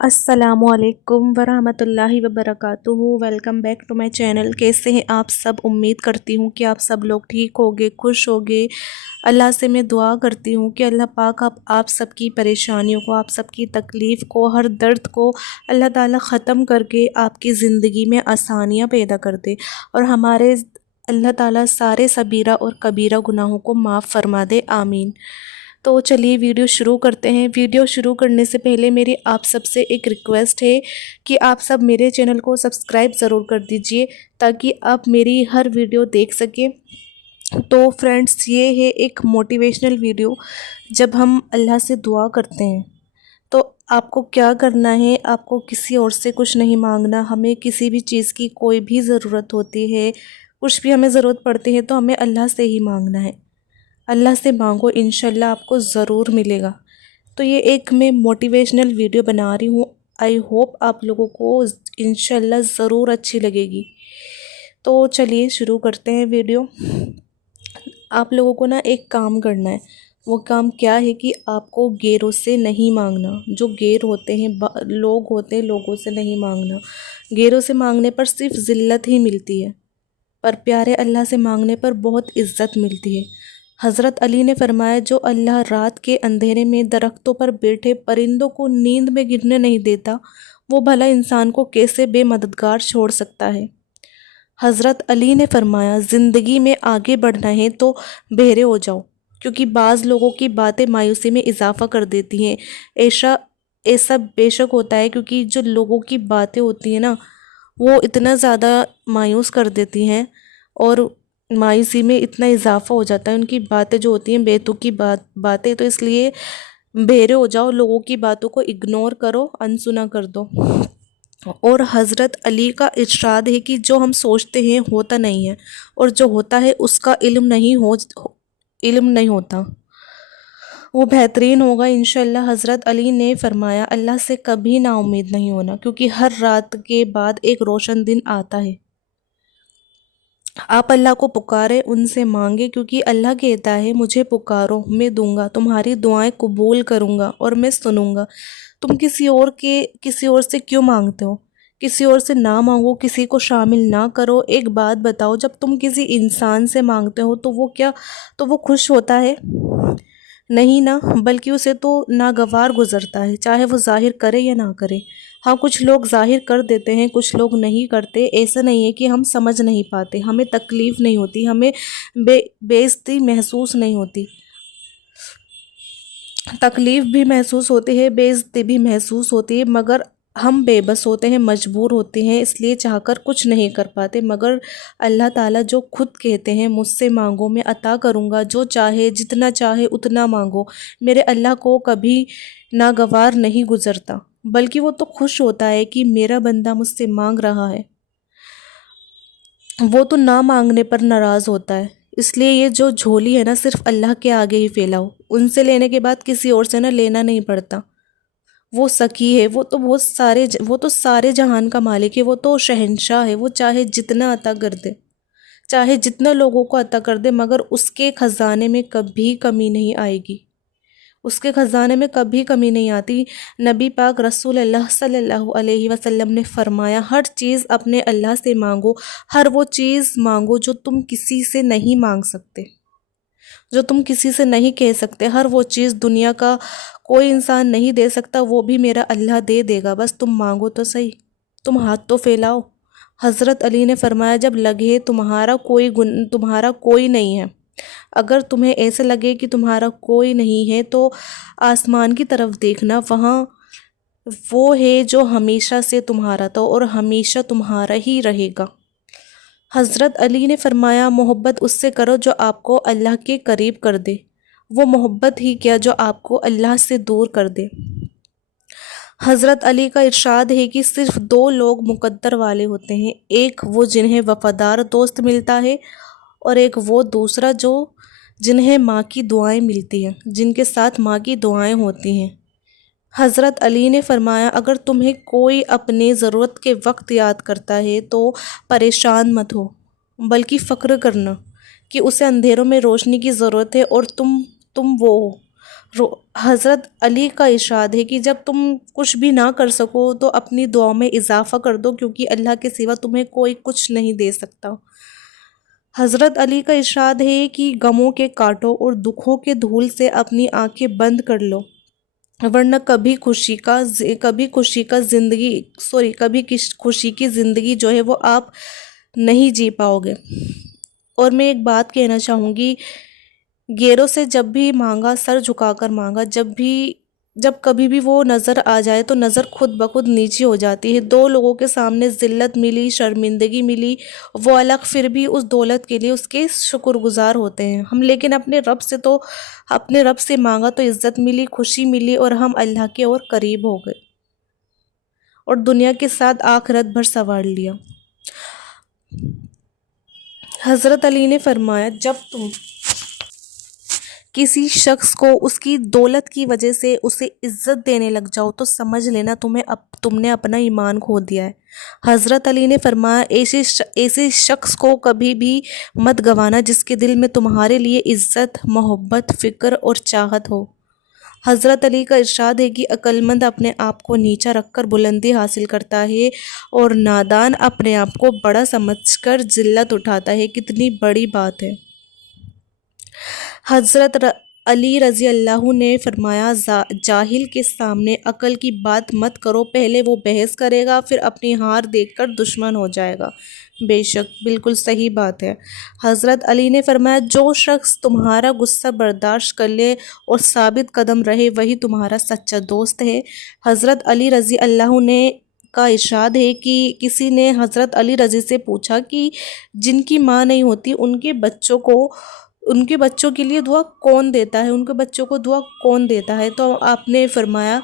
अस्सलामु अलैकुम वरहमतुल्लाहि वबरकातुहू। Welcome back to my channel. कैसे हैं आप सब? उम्मीद करती हूँ कि आप सब लोग ठीक होगे, खुश होगे। अल्लाह से मैं दुआ करती हूँ कि अल्लाह पाक आप सबकी परेशानियों को, आप सबकी तकलीफ़ को, हर दर्द को अल्लाह ताला ख़त्म करके आपकी ज़िंदगी में आसानियाँ पैदा कर दे और हमारे अल्लाह ताला सारे सगीरा और कबीरा गुनाहों को माफ़ फरमा दे, आमीन। तो चलिए वीडियो शुरू करते हैं। वीडियो शुरू करने से पहले मेरी आप सबसे एक रिक्वेस्ट है कि आप सब मेरे चैनल को सब्सक्राइब ज़रूर कर दीजिए ताकि आप मेरी हर वीडियो देख सकें। तो फ्रेंड्स, ये है एक मोटिवेशनल वीडियो। जब हम अल्लाह से दुआ करते हैं तो आपको क्या करना है? आपको किसी और से कुछ नहीं मांगना। हमें किसी भी चीज़ की कोई भी ज़रूरत होती है, कुछ भी हमें ज़रूरत पड़ती है तो हमें अल्लाह से ही मांगना है। अल्लाह से मांगो, इंशाल्लाह आपको ज़रूर मिलेगा। तो ये एक मैं मोटिवेशनल वीडियो बना रही हूँ। आई होप आप लोगों को इंशाल्लाह ज़रूर अच्छी लगेगी। तो चलिए शुरू करते हैं वीडियो। आप लोगों को ना एक काम करना है। वो काम क्या है कि आपको गैरों से नहीं मांगना। जो गैर होते हैं, लोग होते हैं, लोगों से नहीं मांगना। गैरों से मांगने पर सिर्फ ज़िल्लत ही मिलती है, पर प्यारे अल्लाह से मांगने पर बहुत इज़्ज़त मिलती है। हज़रत अली ने फरमाया, जो अल्लाह रात के अंधेरे में दरख्तों पर बैठे परिंदों को नींद में गिरने नहीं देता, वो भला इंसान को कैसे बेमददगार छोड़ सकता है। हज़रत अली ने फरमाया, ज़िंदगी में आगे बढ़ना है तो बहरे हो जाओ, क्योंकि बाज़ लोगों की बातें मायूसी में इजाफ़ा कर देती हैं। ऐसा ऐसा बेशक होता है, क्योंकि जो लोगों की बातें होती हैं ना, वो इतना ज़्यादा मायूस कर देती हैं और मायूसी में इतना इजाफ़ा हो जाता है। उनकी बातें जो होती हैं बेतुकी बातें, तो इसलिए बहरे हो जाओ, लोगों की बातों को इग्नोर करो, अनसुना कर दो। और हज़रत अली का इरशाद है कि जो हम सोचते हैं होता नहीं है, और जो होता है उसका इल्म नहीं होता, वो बेहतरीन होगा इंशाल्लाह। हज़रत अली ने फरमाया, अल्लाह से कभी नाउम्मीद नहीं होना, क्योंकि हर रात के बाद एक रोशन दिन आता है। आप अल्लाह को पुकारे, उनसे मांगे, क्योंकि अल्लाह कहता है, मुझे पुकारो मैं दूंगा, तुम्हारी दुआएं कबूल करूंगा और मैं सुनूंगा। तुम किसी और से क्यों मांगते हो? किसी और से ना मांगो, किसी को शामिल ना करो। एक बात बताओ, जब तुम किसी इंसान से मांगते हो तो वो खुश होता है? नहीं ना, बल्कि उसे तो नागवार गुजरता है, चाहे वो जाहिर करे या ना करे। हाँ, कुछ लोग जाहिर कर देते हैं, कुछ लोग नहीं करते। ऐसा नहीं है कि हम समझ नहीं पाते, हमें तकलीफ़ नहीं होती, हमें बेइज्जती महसूस नहीं होती। तकलीफ़ भी महसूस होती है, बेइज्जती भी महसूस होती है, मगर हम बेबस होते हैं, मजबूर होते हैं, इसलिए चाहकर कुछ नहीं कर पाते। मगर अल्लाह ताला जो खुद कहते हैं, मुझसे मांगो मैं अता करूँगा, जो चाहे जितना चाहे उतना मांगो। मेरे अल्लाह को कभी नागवार नहीं गुजरता, बल्कि वो तो खुश होता है कि मेरा बंदा मुझसे मांग रहा है। वो तो ना मांगने पर नाराज़ होता है। इसलिए ये जो झोली है ना, सिर्फ अल्लाह के आगे ही फैलाओ। उनसे लेने के बाद किसी और से ना लेना नहीं पड़ता। वो सकी है, वो तो सारे जहान का मालिक है, वो तो शहंशाह है। वो चाहे जितना अता कर दे, चाहे जितना लोगों को अता कर दे, मगर उसके ख़जाने में कभी कमी नहीं आएगी। उसके ख़जाने में कभी कमी नहीं आती। नबी पाक रसूल अल्लाह सल्लल्लाहु अलैहि वसल्लम ने फरमाया, हर चीज़ अपने अल्लाह से मांगो, हर वो चीज़ मांगो जो तुम किसी से नहीं मांग सकते, जो तुम किसी से नहीं कह सकते। हर वो चीज़ दुनिया का कोई इंसान नहीं दे सकता, वो भी मेरा अल्लाह दे देगा। बस तुम मांगो तो सही, तुम हाथ तो फैलाओ। हज़रत अली ने फरमाया, जब लगे तुम्हारा कोई नहीं है, अगर तुम्हें ऐसे लगे कि तुम्हारा कोई नहीं है, तो आसमान की तरफ देखना, वहाँ वो है जो हमेशा से तुम्हारा था और हमेशा तुम्हारा ही रहेगा। हज़रत अली ने फरमाया, मोहब्बत उससे करो जो आपको अल्लाह के करीब कर दे। वो मोहब्बत ही क्या जो आपको अल्लाह से दूर कर दे। हज़रत अली का इरशाद है कि सिर्फ दो लोग मुकद्दर वाले होते हैं, एक वो जिन्हें वफ़ादार दोस्त मिलता है, और एक वो दूसरा जो जिन्हें माँ की दुआएं मिलती हैं, जिनके साथ माँ की दुआएं होती हैं। हज़रत अली ने फरमाया, अगर तुम्हें कोई अपने ज़रूरत के वक्त याद करता है तो परेशान मत हो, बल्कि फ़क्र करना कि उसे अंधेरों में रोशनी की ज़रूरत है और तुम वो हो। حضرت علی کا ارشاد ہے کہ جب تم کچھ بھی نہ کر سکو تو اپنی دعاؤں میں اضافہ کر دو، کیونکہ اللہ کے سوا تمہیں کوئی کچھ نہیں دے سکتا۔ حضرت علی کا ارشاد ہے کہ غموں کے کانٹوں اور دکھوں کے دھول سے اپنی آنکھیں بند کر لو، ورنہ کبھی خوشی کی زندگی جو ہے وہ آپ نہیں جی پاؤ گے۔ اور میں ایک بات کہنا چاہوں گی، غیروں سے جب بھی مانگا، سر جھکا کر مانگا، جب کبھی بھی وہ نظر آ جائے تو نظر خود بخود نیچی ہو جاتی ہے۔ دو لوگوں کے سامنے ذلت ملی، شرمندگی ملی، وہ الگ پھر بھی اس دولت کے لیے اس کے شکر گزار ہوتے ہیں ہم، لیکن اپنے رب سے مانگا تو عزت ملی، خوشی ملی، اور ہم اللہ کے اور قریب ہو گئے اور دنیا کے ساتھ آخرت بھر سنوار لیا۔ حضرت علی نے فرمایا، جب تم کسی شخص کو اس کی دولت کی وجہ سے اسے عزت دینے لگ جاؤ تو سمجھ لینا تم نے اپنا ایمان کھو دیا ہے۔ حضرت علی نے فرمایا، ایسے شخص کو کبھی بھی مت گوانا جس کے دل میں تمہارے لیے عزت، محبت، فکر اور چاہت ہو۔ حضرت علی کا ارشاد ہے کہ عقل مند اپنے آپ کو نیچا رکھ کر بلندی حاصل کرتا ہے اور نادان اپنے آپ کو بڑا سمجھ کر ذلت اٹھاتا ہے۔ کتنی بڑی بات ہے۔ حضرت علی رضی اللہ نے فرمایا، جاہل کے سامنے عقل کی بات مت کرو، پہلے وہ بحث کرے گا، پھر اپنی ہار دیکھ کر دشمن ہو جائے گا۔ بے شک بالکل صحیح بات ہے۔ حضرت علی نے فرمایا، جو شخص تمہارا غصہ برداشت کر لے اور ثابت قدم رہے وہی تمہارا سچا دوست ہے۔ حضرت علی رضی اللہ کا ارشاد ہے کہ کسی نے حضرت علی رضی سے پوچھا کہ جن کی ماں نہیں ہوتی ان کے بچوں کے لیے دعا کون دیتا ہے، ان کے بچوں کو دعا کون دیتا ہے؟ تو آپ نے فرمایا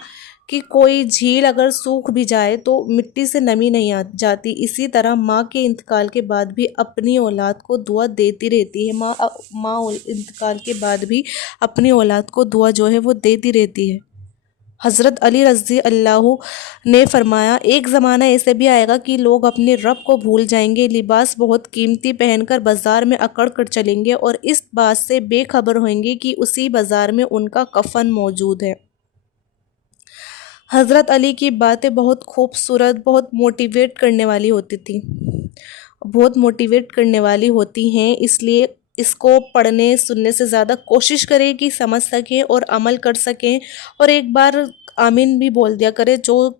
کہ کوئی جھیل اگر سوکھ بھی جائے تو مٹی سے نمی نہیں جاتی، اسی طرح ماں کے انتقال کے بعد بھی اپنی اولاد کو دعا دیتی رہتی ہے، ماں انتقال کے بعد بھی اپنی اولاد کو دعا جو ہے وہ دیتی رہتی ہے۔ حضرت علی رضی اللہ نے فرمایا، ایک زمانہ ایسے بھی آئے گا کہ لوگ اپنے رب کو بھول جائیں گے، لباس بہت قیمتی پہن کر بازار میں اکڑ کر چلیں گے اور اس بات سے بے خبر ہوئیں گے کہ اسی بازار میں ان کا کفن موجود ہے۔ حضرت علی کی باتیں بہت خوبصورت، بہت موٹیویٹ کرنے والی ہوتی ہیں، اس لیے اس کو پڑھنے سننے سے زیادہ کوشش کریں کہ سمجھ سکیں اور عمل کر سکیں، اور ایک بار آمین بھی بول دیا کرے۔ جو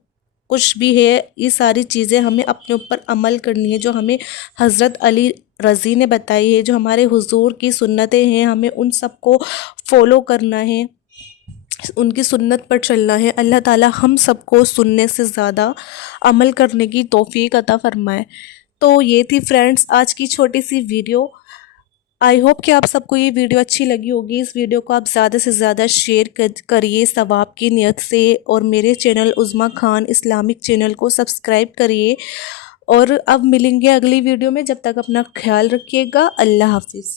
کچھ بھی ہے یہ ساری چیزیں ہمیں اپنے اوپر عمل کرنی ہے، جو ہمیں حضرت علی رضی نے بتائی ہے، جو ہمارے حضور کی سنتیں ہیں، ہمیں ان سب کو فالو کرنا ہے، ان کی سنت پر چلنا ہے۔ اللہ تعالی ہم سب کو سننے سے زیادہ عمل کرنے کی توفیق عطا فرمائے۔ تو یہ تھی فرینڈز آج کی چھوٹی سی ویڈیو۔ آئی ہوپ کہ آپ سب کو یہ ویڈیو اچھی لگی ہوگی۔ اس ویڈیو کو آپ زیادہ سے زیادہ شیئر کریے ثواب کی نیت سے، اور میرے چینل عظمیٰ خان اسلامک چینل کو سبسکرائب کریے، اور اب ملیں گے اگلی ویڈیو میں۔ جب تک اپنا خیال رکھیے گا۔ اللہ حافظ۔